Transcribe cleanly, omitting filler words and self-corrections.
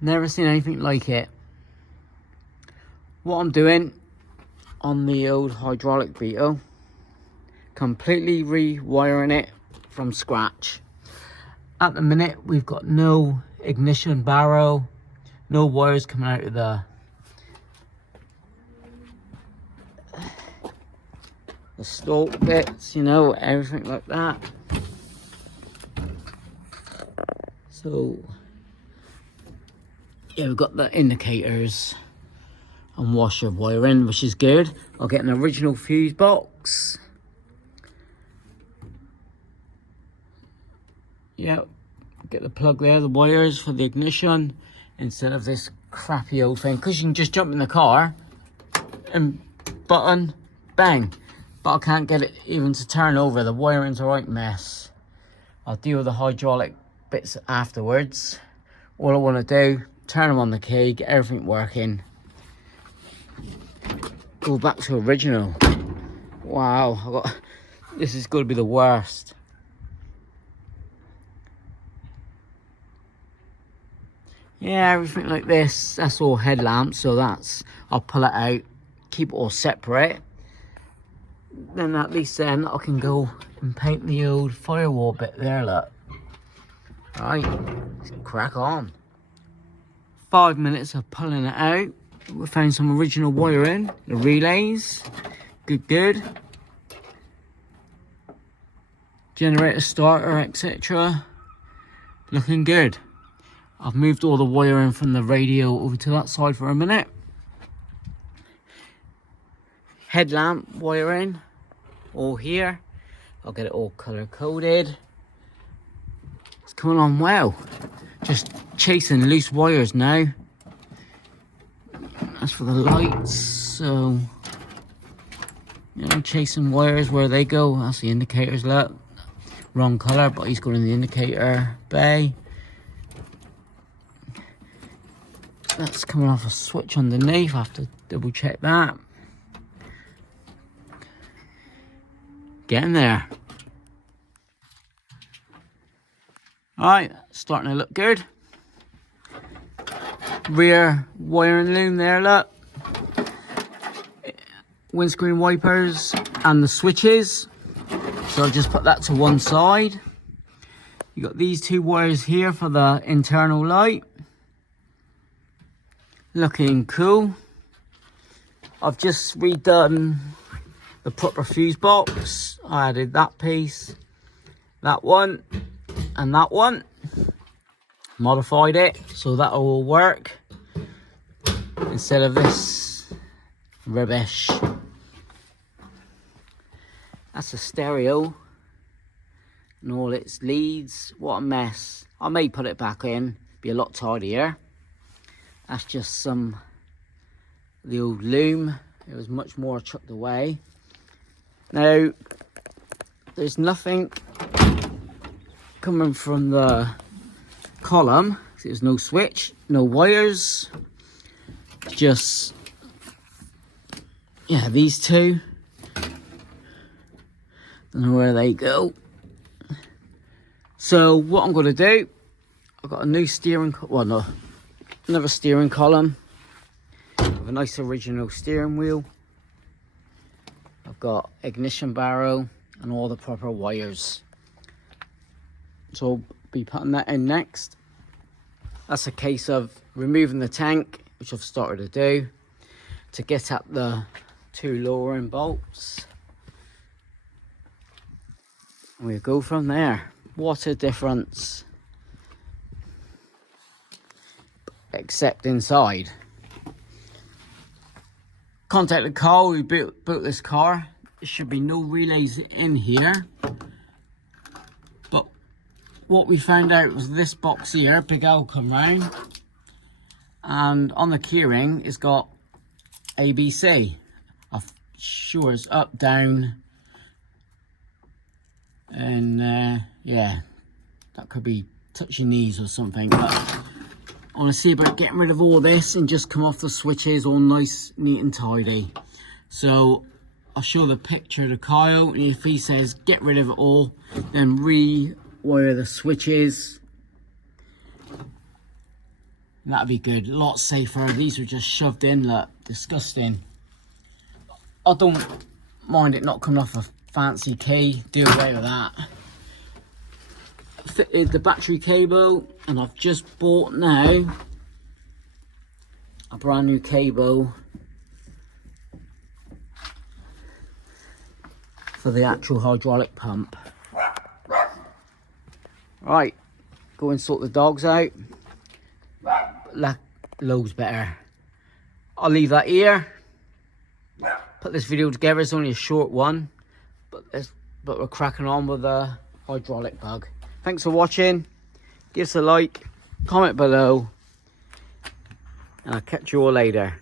Never seen anything like it. What I'm doing on the old hydraulic beetle, completely rewiring it from scratch. At the minute, we've got no ignition barrel, no wires coming out of the stalk bits, you know, everything like that. So yeah, we've got the indicators and washer wiring, which is good. I'll get an original fuse box. Yeah, get the plug there, the wires for the ignition, instead of this crappy old thing, because you can just jump in the car and button, bang. But I can't get it even to turn over. The wiring's a right mess. I'll deal with the hydraulic bits afterwards. All I want to do, turn them on the key, get everything working. Go back to original. Wow, this is going to be the worst. Yeah, everything like this, that's all headlamps, so I'll pull it out, keep it all separate. Then at least then I can go and paint the old firewall bit there, look. Right, let's crack on. 5 minutes of pulling it out. We found some original wiring, the relays, good. Generator starter, etc. Looking good. I've moved all the wiring from the radio over to that side for a minute. Headlamp wiring, all here. I'll get it all color coded. It's coming on well. Just chasing loose wires now. As for the lights, so you know, chasing wires where they go. That's the indicators, look. Wrong color, but he's going in the indicator bay. That's coming off a switch underneath. I have to double check that. Getting there. Alright, starting to look good. Rear wiring loom there, look. Windscreen wipers and the switches. So I'll just put that to one side. You got these two wires here for the internal light. Looking cool. I've just redone the proper fuse box. I added that piece, that one, and that one. Modified it so that'll all work instead of this rubbish. That's a stereo and all its leads. What a mess. I may put it back in, be a lot tidier. That's just the old loom. It was much more chucked away. Now, there's nothing coming from the column. There's no switch, no wires. Just, yeah, these two. Don't know where they go. So what I'm going to do, I've got a new steering, well no, another steering column with a nice original steering wheel. I've got ignition barrel and all the proper wires. So I'll be putting that in next. That's a case of removing the tank, which I've started to do, to get at the two lowering bolts. And we'll go from there. What a difference. Except inside. Contacted Carl who built this car. There should be no relays in here. But what we found out was this box here, Big L come round. And on the keyring it's got ABC. I'm sure it's up, down. And yeah, that could be touch your knees or something. But I want to see about getting rid of all this and just come off the switches all nice, neat and tidy. So I'll show the picture to Kyle, and if he says get rid of it all, then rewire the switches. That'd be good, a lot safer. These were just shoved in, look, disgusting. I don't mind it not coming off a fancy key, do away with that. Fitted the battery cable, and I've just bought now a brand new cable for the actual hydraulic pump. Right, go and sort the dogs out. Loads better. I'll leave that here. Put this video together, it's only a short one, but we're cracking on with the hydraulic bug. Thanks for watching. Give us a like, comment below, and I'll catch you all later.